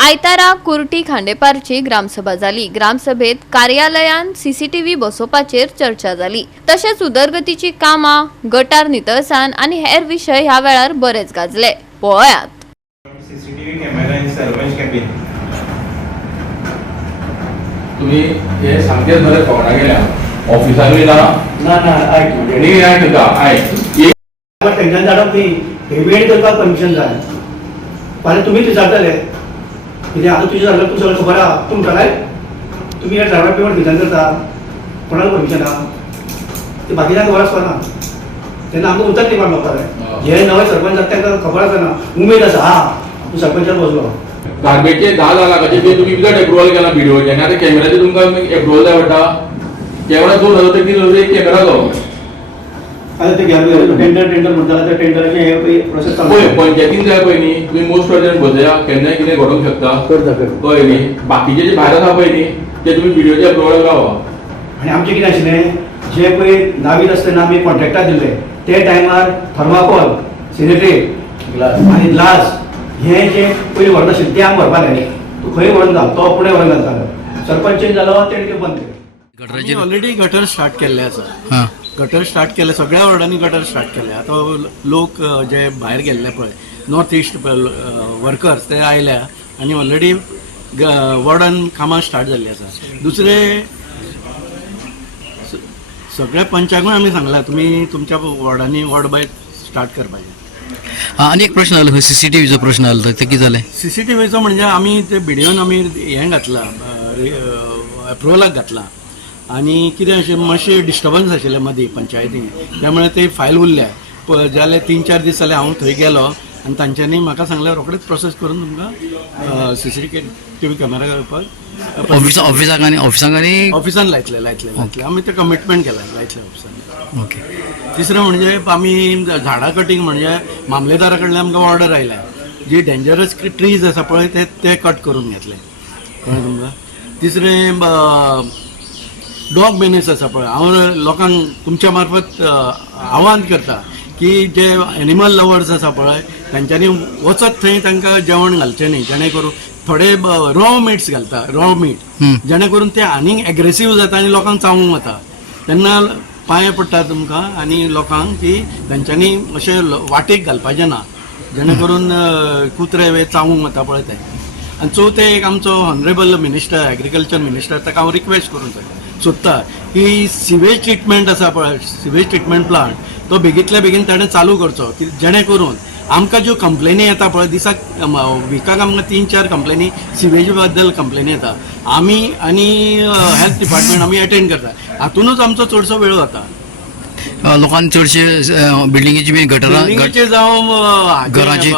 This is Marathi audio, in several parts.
आयतारा कुर्टी खांडेपारची ग्रामसभा जाली। ग्रामसभेत कार्यालयान सीसीटीव्ही बसोवपाचेर चर्चा जाली। तशेंच उदरगतीची कामां, गटार नितळसाण आनी हेर विशय ह्या वेळार बरेच गाजले। पळयात। CCTV camera in servant cabin. तुम्ही हे सांगतेच बरे फोना गेल्या ऑफिसांनी ना ऐक नी आय तुका आय टेन्शन धाडप न्ही, पेमेंट करपाक परमिशन जाय। फाल्यां तुमीच विचारतले कितें आतां तुजें जाल्यार तूं सगळें खबर आहा, तूं म्हणटाले तुमी हे ड्रायव्हर पेमेंट खंयच्यान करता, कोणाक परमिशन आहा ते बाकीच्यांक खबर आसपाना। तेन्ना आमकां उतर दिवपाक लागताले। जे नवे सरपंच आसा तांकां खबर आसना, उमेद आसा हा तूं सरपंचाक बसलो। गार्बेजचे 10 लाखाचे ते तुम्ही विदाउट अप्रुवल केला व्हिडिओचे आनी आतां कॅमेराचे तुमकां अप्रुवल जाय पडटा। कॅमेरा 2000 ते 3000 एक कॅमेरा तो आतां ते टेंडर म्हणटाले त्या टेंडराचे हे प्रोसेस चालू पळय पंचायतीन जाय पळय न्ही, तुम्ही मोस्ट अर्जंट बसया केन्नाय कितें घडोवंक शकता करता कळ्ळें न्ही। बाकीचे जे भायर आसा पळय न्ही ते तुमी व्हिडिओचे अप्रुवल गावा। आनी आमचें कितें आशिल्लें, जे पळय नावीद आसतना आमी कॉन्ट्रॅक्टाक दिल्ले ते टायमार थर्माकोल, सिनेटरी आनी ग्लास हे जे पयलीं व्हरता आशिल्ले ते आमकां व्हरपाक लायले। तूं खंय व्हरून घाल, तो पुणे व्हरून घालतालो। सरपंच चेंज जालो तेणे ते बंद केले। ऑलरेडी गटर स्टार्ट केल्ले आसा। गटर स्टार्ट केले, सगळ्या वार्डांनी गटर स्टार्ट केले। आता लोक जे भायर गेल्ले पळय नॉर्थ इस्ट वर्कर्स ते आयल्या आनी ऑलरेडी वॉर्डान कामां स्टार्ट जाल्ली आसा। दुसरे सगळ्या पंचांकूय आमी सांगला तुमी तुमच्या वॉर्डांनी वॉर्ड बाय स्टार्ट करपाचें। आनी एक प्रश्न आलो सीसीटीव्हीचो प्रश्न आलो ते कितें जालें? सीसीटीव्हीचो म्हणजे आमी ते व्हिडिओन आमी हें घातला, अप्रुवलाक घातला आनी कितें अशें मातशें डिस्टर्बन्स आशिल्लें मदीं पंचायतीन, त्यामुळे ते फायल उरल्या जाले 3-4 दीस जाले हांव थंय गेलो आनी तांच्यांनी म्हाका सांगलें रोखडेच प्रोसेस करून तुमकां सीसीटीव्ही कॅमेरा घालपाक ऑफिसान लायतले आमी ते कमिटमेंट केला लायतले ऑफिसान। ओके। तिसरें म्हणजे आमी झाडां कटींग म्हणजे मामलेदारा कडल्यान आमकां ऑर्डर आयल्या, जे डेंजरस ट्रीज आसा पळय ते कट करून घेतले कळ्ळें तुमकां। तिसरें डॉग बेनेस आसा पळय, हांव लोकांक तुमच्या मार्फत आव्हान करता की जे एनिमल लवर्स आसा पळय तांच्यांनी वचत थंय तांकां जेवण घालचें न्ही, जेणे करून थोडे रॉ मिट्स घालता, रॉ मीट, जेणे करून ते आनीक एग्रेसीव जाता आनी लोकांक चावूंक वता। तेन्ना पांय पडटा तुमकां आनी लोकांक की तांच्यांनी अशें वाटेक घालपाचें ना, जेणे करून कुत्रे वे चावूंक वता पळय ते। आनी चवथे एक आमचो ऑनरेबल मिनिस्टर, एग्रीकल्चर मिनिस्टर, ताका हांव रिक्वेस्ट करूंक सोदता की सिवेज ट्रिटमेंट आसा पळय, सिवेज ट्रिटमेंट प्लांट तो बेगींतल्या बेगीन ताणें चालू करचो, जेणे करून आमकां ज्यो कंप्लेनी येता पळय दिसाक विकाक आमकां 3-4 कंप्लेनी सिवेज बद्दल कंप्लेनी येता, आमी आनी हेल्थ डिपार्टमेंट आमी अटेंड करता, हातूनच आमचो चडसो वेळ वता। लोकांनी चडशे बिल्डिंगेची बी बिल्डिंगेचे जावं घराचे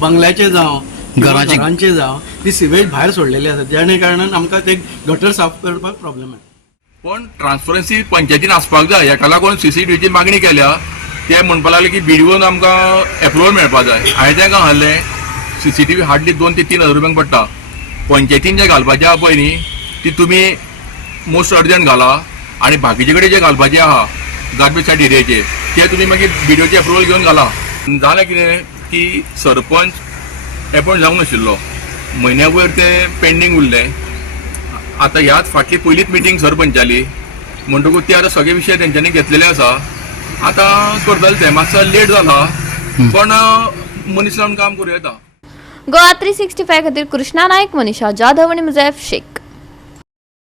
बंगल्याचे जावं घरांचे जावं ती सिवेज भायर सोडलेली आसा, जेणे कारणान आमकां ते गटर साफ करपाक प्रॉब्लेम आहे। पण ट्रान्सपरन्सी पंचायतीन आसपाक जाय, हेका लागून सीसीटीव्हीची मागणी केल्या। ते म्हणपाक लागले की बिडिओन आमकां अप्रुवल मेळपाक जाय। हांवें तांकां सांगलें सीसीटीव्ही हार्डली 2 ते 3 हजार रुपयांक पडटा, पंचायतीन जे घालपाचें आहा पळय न्ही ती तुमी मोस्ट अर्जंट घाला आनी बाकीचे कडेन जे घालपाचें आहा गार्बेज सायड एरियाचे ते तुमी मागीर बिडिओचे अप्रुवल घेवन घाला। जालें कितें की सरपंच एपॉयंट जावंक नाशिल्लो, म्हयन्या वयर ते पेंडींग उरलें। आतां ह्याच फाटली पयलीच मिटींग सरपंच जाली म्हणटकूच ते आतां सगळे विशय तेंच्यांनी घेतलेले आसा। आतां करतले ते मातसो लेट जाला पण मनीस लावन काम करूं येता। गोवा 365 खातीर कृष्णा नायक, मनीषा जाधव आनी मुझैफ शेख।